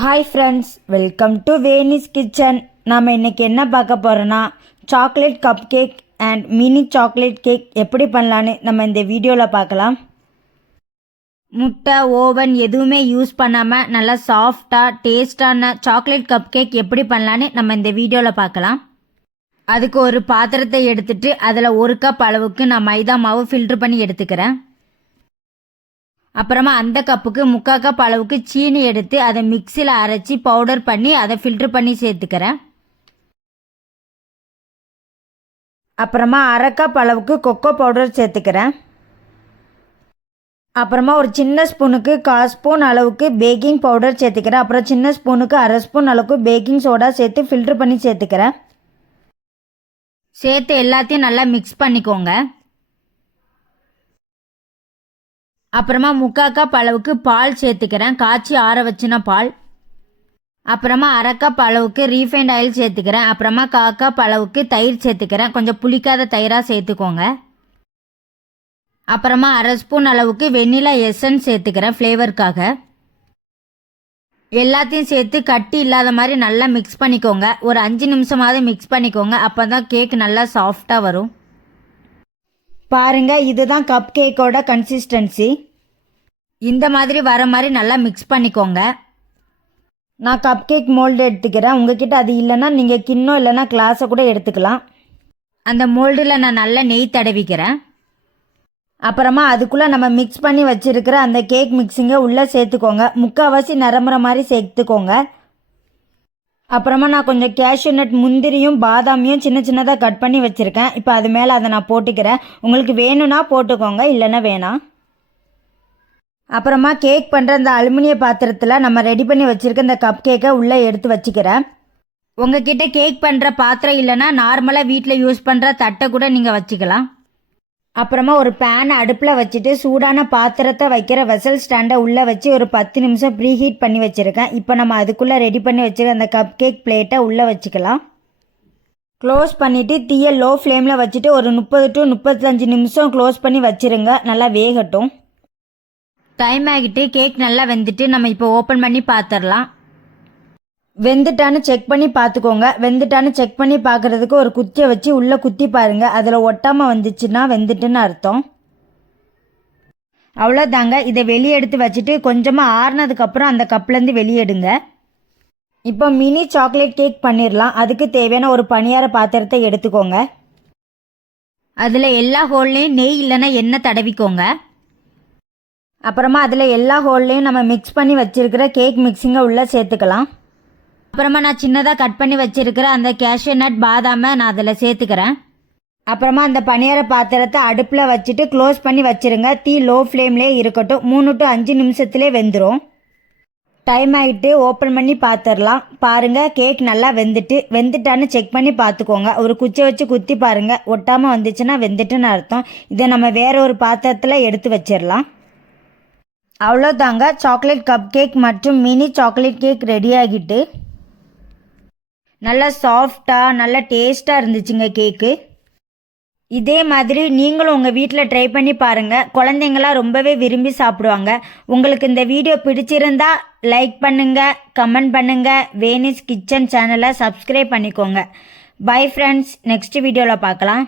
Hi friends welcome to Venice kitchen நாம் இன்றைக்கி என்ன பார்க்க போகிறோன்னா chocolate cupcake and mini chocolate cake எப்படி பண்ணலான்னு நம்ம இந்த வீடியோவில் பார்க்கலாம். முட்டை ஓவன் எதுவுமே யூஸ் பண்ணாமல் நல்லா சாஃப்டாக டேஸ்டான சாக்லேட் கப் கேக் எப்படி பண்ணலான்னு நம்ம இந்த வீடியோவில் பார்க்கலாம். அதுக்கு ஒரு பாத்திரத்தை எடுத்துகிட்டு அதில் ஒரு கப் அளவுக்கு நான் மைதா மாவு ஃபில்ட்ரு பண்ணி எடுத்துக்கிறேன். அப்புறமா அந்த கப்புக்கு முக்கால் கப் அளவுக்கு சீனி எடுத்து அதை மிக்சியில் அரைச்சி பவுடர் பண்ணி அதை ஃபில்ட்ரு பண்ணி சேர்த்துக்கிறேன். அப்புறமா அரை கப் அளவுக்கு கொக்கோ பவுடர் சேர்த்துக்கிறேன். அப்புறமா ஒரு சின்ன ஸ்பூனுக்கு கால் ஸ்பூன் அளவுக்கு பேக்கிங் பவுடர் சேர்த்துக்கிறேன். அப்புறம் சின்ன ஸ்பூனுக்கு அரை ஸ்பூன் அளவுக்கு பேக்கிங் சோடா சேர்த்து ஃபில்ட்ரு பண்ணி சேர்த்துக்கிறேன். சேர்த்து எல்லாத்தையும் நல்லா மிக்ஸ் பண்ணிக்கோங்க. அப்புறமா முக்கால் கப் அளவுக்கு பால் சேர்த்துக்கிறேன். காய்ச்சி ஆற வச்சின பால். அப்புறமா அரை கப் அளவுக்கு ரீஃபைண்ட் ஆயில் சேர்த்துக்கிறேன். அப்புறமா கா கப் அளவுக்கு தயிர் சேர்த்துக்கிறேன். கொஞ்சம் புளிக்காத தயிராக சேர்த்துக்கோங்க. அப்புறமா அரை ஸ்பூன் அளவுக்கு வெண்ணிலா எசன்ஸ் சேர்த்துக்கிறேன் ஃப்ளேவருக்காக எல்லாத்தையும் சேர்த்து கட்டி இல்லாத மாதிரி நல்லா மிக்ஸ் பண்ணிக்கோங்க. ஒரு அஞ்சு நிமிஷமாவது மிக்ஸ் பண்ணிக்கோங்க. அப்போ தான் கேக் நல்லா சாஃப்டாக வரும். பாருங்கள் இதுதான் கப் கேக்கோட கன்சிஸ்டன்சி இந்த மாதிரி வர மாதிரி நல்லா மிக்ஸ் பண்ணிக்கோங்க. நான் கப் கேக் மோல்டு எடுத்துக்கிறேன். உங்ககிட்ட அது இல்லைன்னா நீங்கள் கிண்ணம் இல்லைன்னா கிளாஸை கூட எடுத்துக்கலாம். அந்த மோல்டில் நான் நல்லா நெய் தடவிக்கிறேன். அப்புறமா அதுக்குள்ளே நம்ம மிக்ஸ் பண்ணி வச்சுருக்கிற அந்த கேக் மிக்ஸிங்கை உள்ளே சேர்த்துக்கோங்க. முக்கால்வாசி நிரம்புற மாதிரி சேர்த்துக்கோங்க. அப்புறமா நான் கொஞ்சம் கேஷ்யூ நட் முந்திரியும் பாதாமியும் சின்ன சின்னதாக கட் பண்ணி வச்சுருக்கேன். இப்போ அது மேலே அதை நான் போட்டுக்கிறேன். உங்களுக்கு வேணும்னா போட்டுக்கோங்க இல்லைன்னா வேணாம். அப்புறமா கேக் பண்ணுற அந்த அலுமினிய பாத்திரத்தில் நம்ம ரெடி பண்ணி வச்சுருக்க இந்த கப் கேக்கை உள்ளே எடுத்து வச்சுக்கிறேன். உங்ககிட்ட கேக் பண்ணுற பாத்திரம் இல்லைன்னா நார்மலாக வீட்டில் யூஸ் பண்ணுற தட்டை கூட நீங்கள் வச்சுக்கலாம். அப்புறமா ஒரு பேனை அடுப்பில் வச்சுட்டு சூடான பாத்திரத்தை வைக்கிற வெசல் ஸ்டாண்டை உள்ளே வச்சு ஒரு பத்து நிமிஷம் ப்ரீ ஹீட் பண்ணி வச்சுருக்கேன். இப்போ நம்ம அதுக்குள்ளே ரெடி பண்ணி வச்சுருக்க அந்த கப் கேக் பிளேட்டை உள்ளே வச்சுக்கலாம். க்ளோஸ் பண்ணிவிட்டு தீயை லோ ஃப்ளேமில் வச்சுட்டு ஒரு முப்பது டு முப்பத்தஞ்சு நிமிஷம் க்ளோஸ் பண்ணி வச்சுருங்க. நல்லா வேகட்டும். டைம் ஆகிட்டு கேக் நல்லா வெந்துட்டு நம்ம இப்போ ஓப்பன் பண்ணி பார்த்துடலாம் வெந்துட்டான்னு செக் பண்ணி பார்த்துக்கோங்க வெந்துட்டான்னு செக் பண்ணி பார்க்குறதுக்கு ஒரு குத்தியை வச்சு உள்ளே குத்தி பாருங்கள் அதில் ஒட்டாமல் வந்துச்சுன்னா வெந்துட்டுன்னு அர்த்தம். அவ்வளோதாங்க இதை வெளியே எடுத்து வச்சுட்டு கொஞ்சமாக ஆறுனதுக்கப்புறம் அந்த கப்லேருந்து வெளியெடுங்க இப்போ மினி சாக்லேட் கேக் பண்ணிடலாம் அதுக்கு தேவையான ஒரு பணியார பாத்திரத்தை எடுத்துக்கோங்க. அதில் எல்லா ஹோல்லையும் நெய் இல்லைன்னா எண்ணெய் தடவிக்கோங்க. அப்புறமா அதில் எல்லா ஹோல்லையும் நம்ம மிக்ஸ் பண்ணி வச்சுருக்கிற கேக் மிக்ஸிங்கை உள்ளே சேர்த்துக்கலாம். அப்புறமா நான் சின்னதாக கட் பண்ணி வச்சுருக்கிற அந்த கேஷ்யூ நட் பாதாமை நான் அதில் சேர்த்துக்கிறேன். அப்புறமா அந்த பனியார பாத்திரத்தை அடுப்பில் வச்சுட்டு க்ளோஸ் பண்ணி வச்சிருங்க. தீ லோ ஃப்ளேம்லேயே இருக்கட்டும். மூணு டு அஞ்சு நிமிஷத்துலேயே வெந்துடும் டைம் ஆகிட்டு ஓப்பன் பண்ணி பார்த்துடலாம் பாருங்கள் கேக் நல்லா வெந்துட்டு வெந்துட்டான்னு செக் பண்ணி பார்த்துக்கோங்க ஒரு குச்சை வச்சு குத்தி பாருங்கள் ஒட்டாமல் வந்துச்சுன்னா வெந்துட்டுன்னு அர்த்தம். இதை நம்ம வேற ஒரு பாத்திரத்தில் எடுத்து வச்சிடலாம் அவ்வளோதாங்க. சாக்லேட் கப் கேக் மற்றும் மினி சாக்லேட் கேக் ரெடி ஆகிட்டு நல்லா சாஃப்டாக நல்லா டேஸ்ட்டாக இருந்துச்சுங்க கேக்கு இதே மாதிரி நீங்களும் உங்கள் வீட்டில் ட்ரை பண்ணி பாருங்கள் குழந்தைங்களாம் ரொம்பவே விரும்பி சாப்பிடுவாங்க. உங்களுக்கு இந்த வீடியோ பிடிச்சிருந்தா லைக் பண்ணுங்கள் கமெண்ட் பண்ணுங்கள் வேனிஸ் கிச்சன் சேனலை சப்ஸ்கிரைப் பண்ணிக்கோங்க. பை ஃப்ரெண்ட்ஸ் நெக்ஸ்ட் வீடியோவில் பார்க்கலாம்.